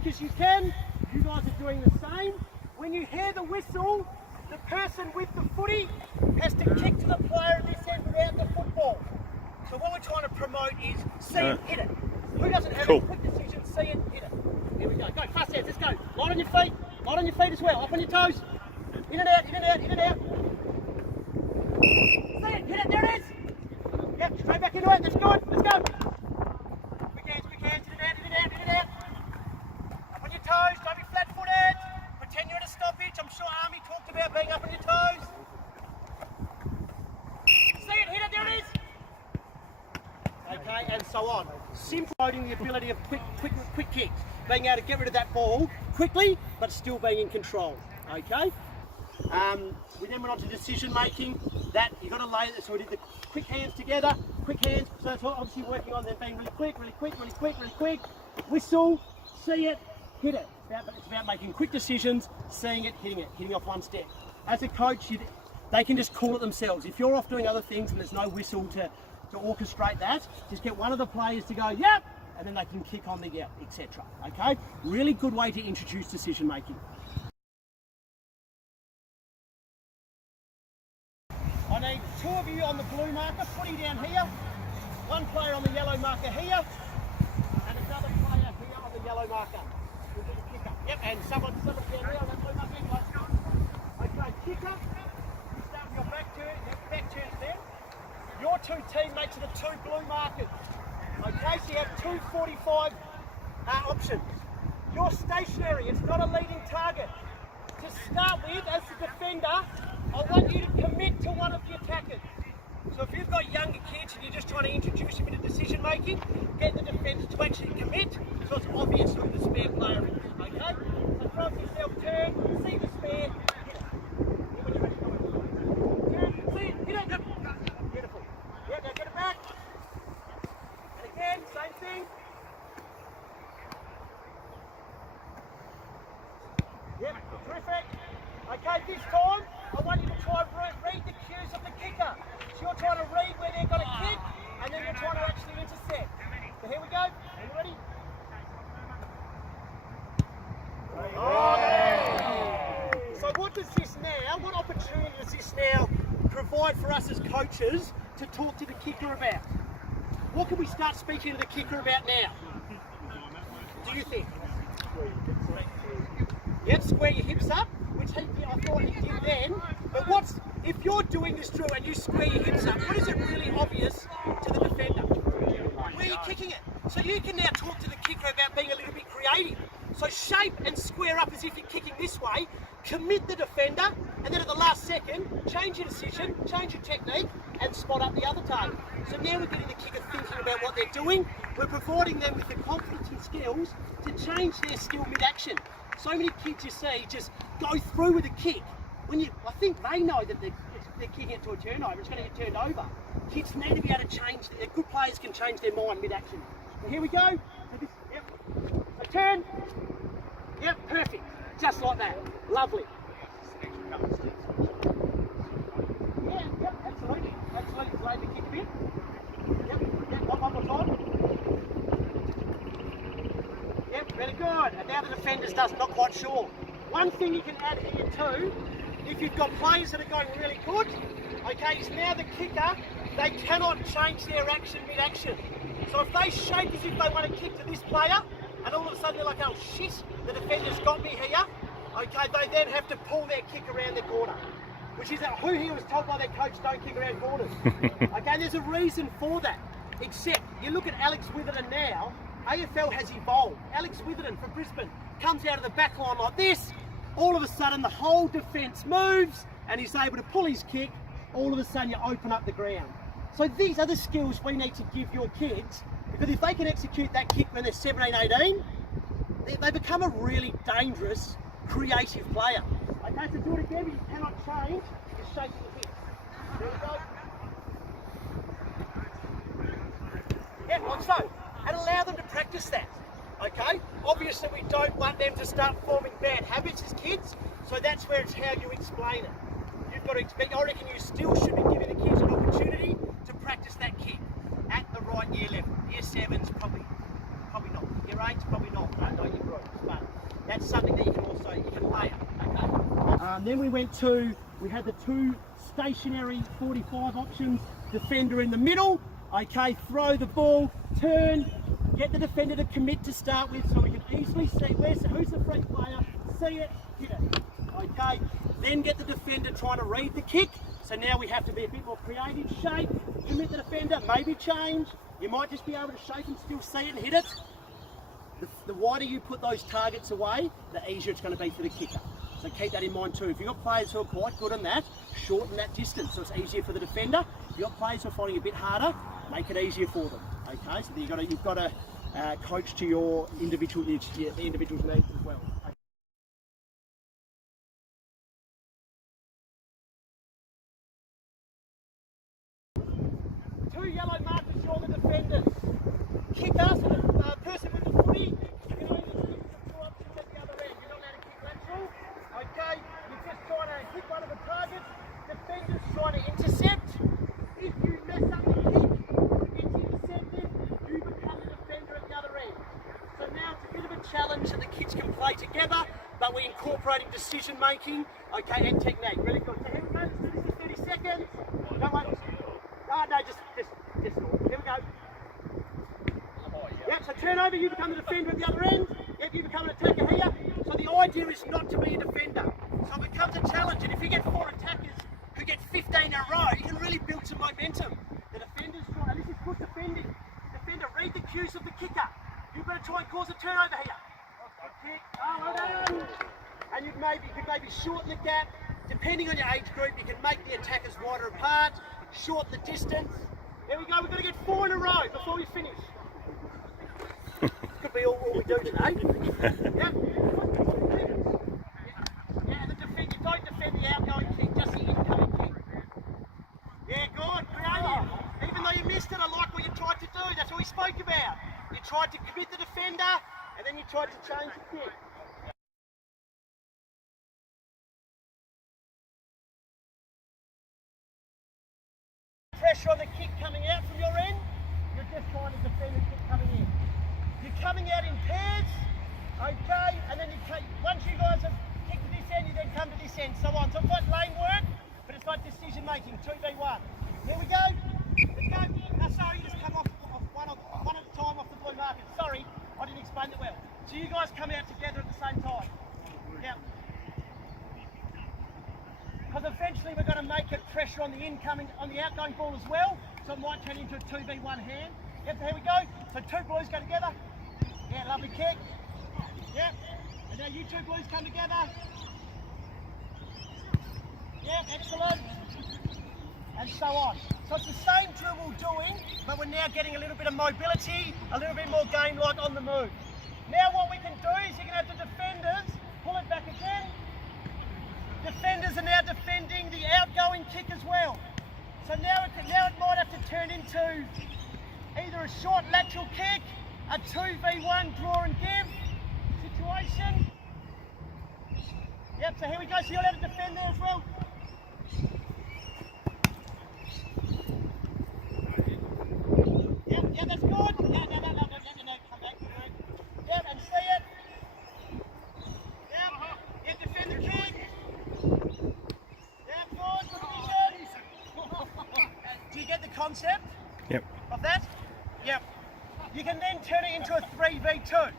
quick as you can. You guys are doing the same. When you hear the whistle, the person with the footy has to kick to the player at this end without the football. So what we're trying to promote is see it, hit it. Who doesn't have a quick decision, see it, hit it. Here we go. Go, fast hands, let's go. Light on your feet. Light on your feet as well. Up on your toes. In and out, in and out, in and out. See it, hit it, there it is. Yep, straight back into it. That's good. Let's go. Quick hands, in and out, in and out, in and out. Up on your toes, don't be flat-footed. Pretend you're at a stoppage. I'm sure Army talked about being up on your toes. See it, hit it, there it is. Okay, and so on. Simplifying the ability of quick kicks. Being able to get rid of that ball quickly, but still being in control. Okay? We then went on to decision making. That you've got to lay it, so we did the quick hands together, quick hands. So it's obviously working on them being really quick, really quick, really quick, really quick. Whistle, see it, hit it. It's about making quick decisions, seeing it, hitting off one step. As a coach, they can just call it themselves. If you're off doing other things and there's no whistle to orchestrate that, just get one of the players to go, yep, and then they can kick on the yep, etc. Okay? Really good way to introduce decision making. I need two of you on the blue marker, footy down here, one player on the yellow marker here, and another player here on the yellow marker. We'll do the kicker. Yep, and someone down here on that blue marker. Okay, kicker. You start with your back turns there. Your two teammates are the two blue markers. Okay, so you have two 45 options. You're stationary, it's not a leading target. To start with, as the defender, I want you to commit to one of the attackers. So if you've got younger kids and you're just trying to introduce them into decision making, get the defender to actually commit, so it's obvious who the spare player is. Okay? So from yourself, turn, see the spare, hit it. Turn, see it, hit it. Beautiful. Yeah, now get it back. And again, same thing. Yep, terrific. Okay, this time, I want you to try and read the cues of the kicker. So you're trying to read where they're going to kick, and then you're trying to actually intercept. So here we go. Are you ready? Okay. So what does this now, what opportunity does this now provide for us as coaches to talk to the kicker about? What can we start speaking to the kicker about now? Do you think? Yep, square your hips up, which I thought he did then. But if you're doing this drill and you square your hips up, what is it really obvious to the defender? Where you're kicking it. So you can now talk to the kicker about being a little bit creative. So shape and square up as if you're kicking this way, commit the defender, and then at the last second, change your decision, change your technique, and spot up the other target. So now we're getting the kicker thinking about what they're doing. We're providing them with the confidence and skills to change their skill mid-action. So many kids you see just go through with a kick. I think they know that they're kicking it to a turnover, it's going to get turned over. Kids need to be able to change, good players can change their mind mid-action. So here we go. Yep. So turn. Yep, perfect. Just like that. Lovely. Yeah, yep, absolutely. Absolutely. Delay the kick a bit. Yep, one more time. Yep, very good. And now the defender's not quite sure. One thing you can add here too, if you've got players that are going really good, okay, is now the kicker, they cannot change their action mid-action. So if they shape as if they want to kick to this player, and all of a sudden they're like, oh shit, the defender's got me here, okay, they then have to pull their kick around the corner. Which is who here was told by their coach, don't kick around corners. Okay, there's a reason for that. Except, you look at Alex Witherden now, AFL has evolved. Alex Witherden from Brisbane comes out of the back line like this, all of a sudden the whole defence moves and he's able to pull his kick, all of a sudden you open up the ground. So these are the skills we need to give your kids, because if they can execute that kick when they're 17, 18, they become a really dangerous, creative player. Okay, so do it again, but you cannot change the shape of the kick. There we go. Yeah, like so. And allow them to practice that. Okay? Obviously we don't want them to start forming bad habits as kids, so that's where it's how you explain it. You've got to expect, I reckon you still should be giving the kids an opportunity to practice that kick at the right year level. Year 7's probably not. Year 8's probably not. No, year groups. But then we had the two stationary 45 options, defender in the middle, okay, throw the ball, turn, get the defender to commit to start with so we can easily see who's the free player, see it, hit it. Okay, then get the defender trying to read the kick. So now we have to be a bit more creative, shape, commit the defender, maybe change. You might just be able to shape and still see it and hit it. The wider you put those targets away, the easier it's going to be for the kicker. So keep that in mind too. If you've got players who are quite good on that, shorten that distance so it's easier for the defender. If you've got players who are finding it a bit harder, make it easier for them. Okay, so you've got to coach to your individual's needs as well. Two yellow markers show the defenders. Kicker, so the person with the footy, you can only kick the two options at the other end. You're not allowed to kick lateral. Okay, you're just trying to hit one of the targets. Defenders trying to intercept. If you mess up the kick, it gets intercepted, you become the defender at the other end. So now it's a bit of a challenge that the kids can play together, but we're incorporating decision making, okay, and technique. Really good. So here we go. So this is 30 seconds. Don't wait. No, just here we go. Yep, so turn over, you become the defender at the other end. Yep, you become an attacker here. So the idea is not to be a defender. So it becomes a challenge, and if you get 4 attackers who get 15 in a row, you can really build some momentum. The defenders try, and this is good defending. Defender, read the cues of the kicker. You've got to try and cause a turnover here. Kick, well done. And you could maybe shorten the gap. Depending on your age group, you can make the attackers wider apart, shorten the distance. There we go, we've got to get 4 in a row before we finish. Could be all we do today. Yep. Yeah, you don't defend the outgoing kick, just the incoming kick. Yeah, good, creative. Even though you missed it, I like what you tried to do. That's what we spoke about. You tried to commit the defender, and then you tried to change the kick. Pressure on the kick coming out from your end, you're just trying to defend the kick coming in. You're coming out in pairs, okay, and then once you guys have kicked to this end, you then come to this end, so on. So it's like lane work, but it's like decision making, 2v1. Here we go, let's go. No, sorry, you just come off one at a time off the blue marker. Sorry, I didn't explain it well. So you guys come out together at the same time. Yeah. Because eventually we're going to make it pressure on the outgoing ball as well, so it might turn into a 2v1 hand. Yep, here we go. So 2 blues go together. Yeah, lovely kick. Yep. And now you 2 blues come together. Yep, excellent. And so on. So it's the same drill we're doing, but we're now getting a little bit of mobility, a little bit more game-like on the move. Now what we can do is you can have the defenders pull it back again. Defenders are now defending the outgoing kick as well. So now it might have to turn into either a short lateral kick, a 2v1 draw and give situation. Yep, so here we go, so you'll have to defend there as well. Yep, that's good. No, come back. Yep, and see it. Yep, defend the kick. Yep, good position. Do you get the concept? Yep. Of that? Yep. You can then turn it into a 3v2.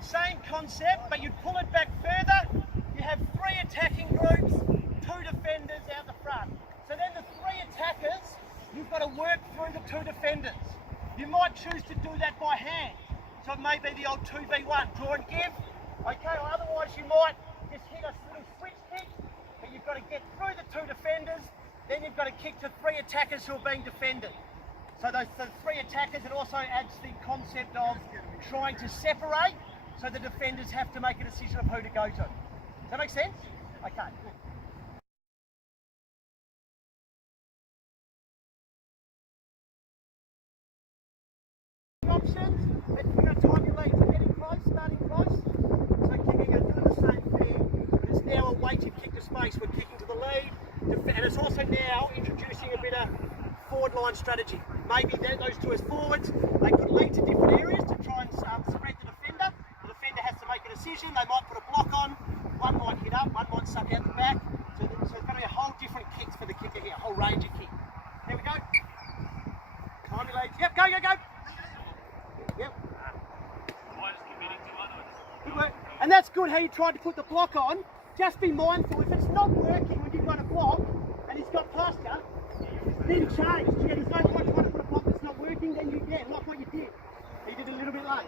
Same concept, but you'd pull it back further. You have 3 attacking groups, 2 defenders out the front. So then the 3 attackers, you've got to work through the 2 defenders. You might choose to do that by hand. So it may be the old 2v1, draw and give. Okay, or otherwise you might just hit a little switch kick, but you've got to get through the 2 defenders, then you've got to kick to 3 attackers who are being defended. So those 3 attackers, it also adds the concept of trying to separate, so the defenders have to make a decision of who to go to. Does that make sense? Okay. Options, but we're going to time your lead. So getting close, starting close. So kicking and doing the same thing. It's now a weighted kick to space. We're kicking to the lead, and it's also now introducing a bit of forward line strategy. Maybe those 2 as forwards, they could lead to different areas to try and spread the defender. The defender has to make a decision. They might put a block on. One might hit up, one might suck out the back. So kicks for the kicker here, a whole range of kicks. Here we go. Time your legs. Yep, go, go, go. Yep. Good work. And that's good how you tried to put the block on. Just be mindful, if it's not working when you've got a block and he's got past you, then change. Yeah, there's no point trying to put a block that's not working, then you get like what you did. You did a little bit late.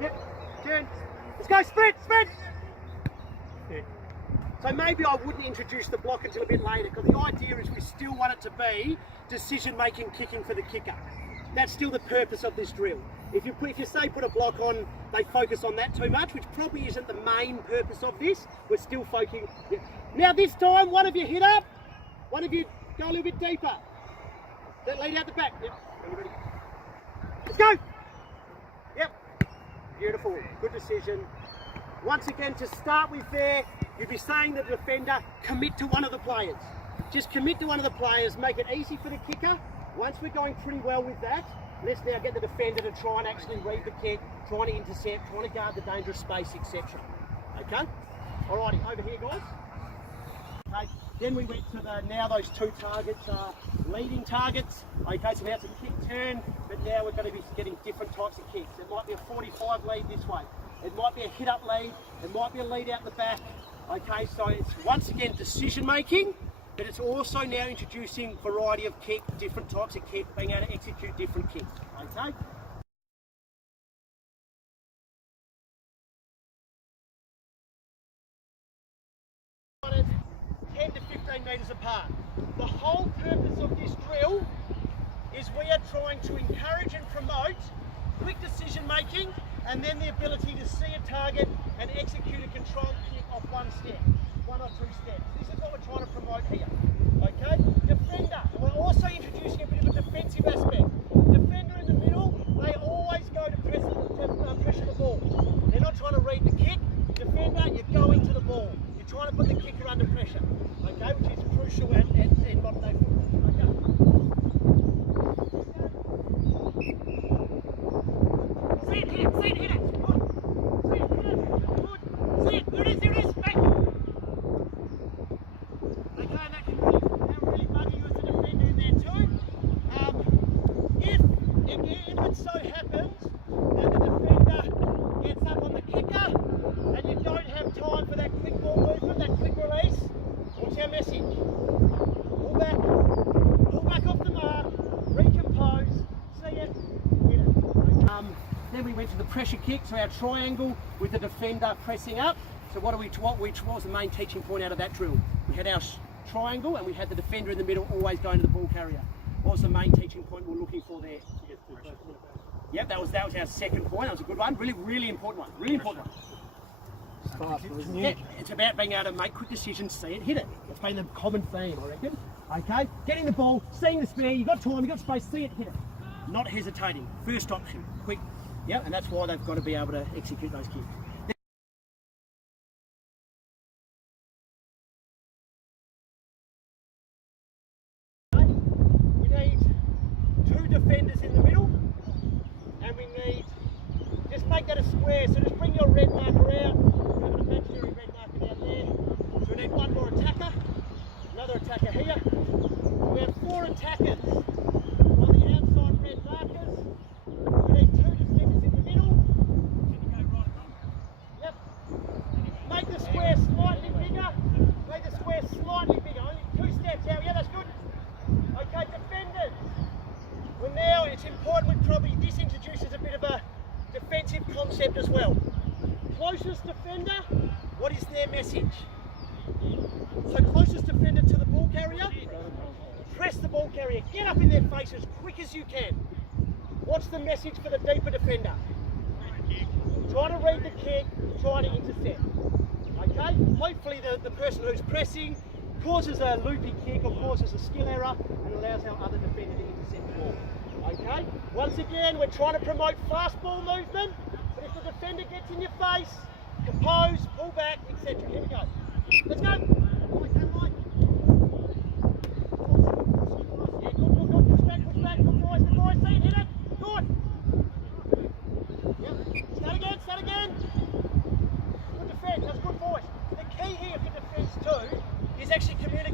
Yep, turn. Let's go, sprint, sprint! Yeah. So maybe I wouldn't introduce the block until a bit later, because the idea is we still want it to be decision-making kicking for the kicker. That's still the purpose of this drill. If you say put a block on, they focus on that too much, which probably isn't the main purpose of this. We're still focusing. Yeah. Now this time, one of you hit up, one of you go a little bit deeper. That lead out the back. Yep. Ready? Let's go. Yep. Beautiful. Good decision. Once again, to start with there, you'd be saying to the defender, commit to one of the players. Just commit to one of the players, make it easy for the kicker. Once we're going pretty well with that, let's now get the defender to try and actually read the kick, trying to intercept, trying to guard the dangerous space, etc. Okay? Alrighty, over here, guys. Okay, then we went to now those two targets are leading targets. Okay, so now it's a kick turn, but now we're going to be getting different types of kicks. It might be a 45 lead this way. It might be a hit up lead. It might be a lead out the back. Okay, so it's once again decision making, but it's also now introducing variety of kick, different types of kick, being able to execute different kicks. Okay. 10 to 15 metres apart. The whole purpose of this drill is we are trying to encourage and promote quick decision making, and then the ability to see a target and execute a controlled kick off one step, one or two steps. This is what we're trying to promote here. Okay? Defender. We're also introducing a bit of a defensive aspect. Defender in the middle, they always go to pressure the ball. They're not trying to read the kick. Defender, you're going to the ball. You're trying to put the kicker under pressure. Okay? Which is crucial in modern day football. Okay? See it, hit it, see it, hit it. Good. See it, hit it. Good. See it, there it is, back. Okay, and that can really bugger you as a defender in there too. If it so happens that the defender gets up on the kicker and you don't have time for that quick ball movement, that quick release, what's our message? Pull back off the mark, recompose, see it, hit it. Then we went to the pressure kick, so our triangle with the defender pressing up. So what was the main teaching point out of that drill? We had our triangle and we had the defender in the middle always going to the ball carrier. What was the main teaching point we're looking for there? Yep, that was our second point. That was a good one. Really important one. Really important one. Yeah, it's about being able to make quick decisions, see it, hit it. That's been the common theme, I reckon. Okay, getting the ball, seeing the spare, you've got time, you've got space, see it, hit it. Not hesitating. First option, quick. Yeah, and that's why they've got to be able to execute those kicks. We need two defenders in the middle, and we need, just make that a square, so just bring your red marker out, have an imaginary red marker down there. So we need one more attacker, another attacker here. We have 4 attackers on the outside red markers. We need 2 defenders in the middle. Yep. Make the square slightly bigger. Make the square slightly bigger. Only 2 steps out. Yeah, that's good. Okay, defenders. Well, now it's important. This introduces a bit of a defensive concept as well. Closest defender, what is their message? So closest defender to the ball carrier, press the ball carrier, get up in their face as quick as you can. What's the message for the deeper defender? Try to read the kick, try to intercept. Okay? Hopefully the person who's pressing causes a loopy kick or causes a skill error and allows our other defender to intercept the ball. Okay? Once again, we're trying to promote fast ball movement, but if the defender gets in your face, compose, pull back, etc. Here we go. Let's go. Yeah, good. Push back. Good boys. See it, hit it. Good. Yep. Start again. Good defence. That's good, boys. The key here for defence too is actually communicating.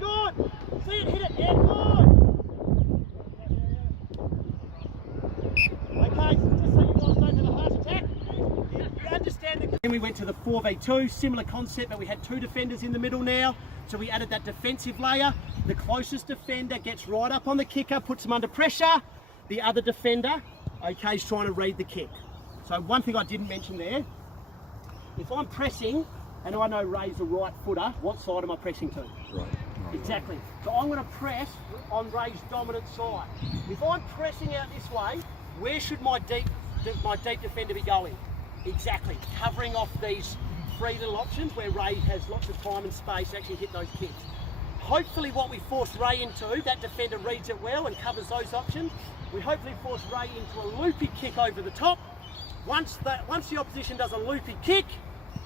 good. See it, hit it, yeah, good. Okay, just so you guys don't have a heart attack, you understand the... Then we went to the 4v2, similar concept, but we had 2 defenders in the middle now. So we added that defensive layer. The closest defender gets right up on the kicker, puts him under pressure. The other defender, okay, is trying to read the kick. So one thing I didn't mention there, if I'm pressing, and I know Ray's a right footer, what side am I pressing to? Right. Exactly. So I'm going to press on Ray's dominant side. If I'm pressing out this way, where should my deep defender be going? Exactly. Covering off these 3 little options where Ray has lots of time and space to actually hit those kicks. Hopefully what we force Ray into, that defender reads it well and covers those options. We hopefully force Ray into a loopy kick over the top. Once the opposition does a loopy kick,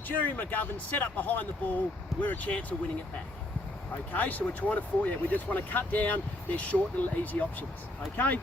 Jerry McGovern set up behind the ball, we're a chance of winning it back. Okay, so we're trying to, we just want to cut down their short little easy options. Okay,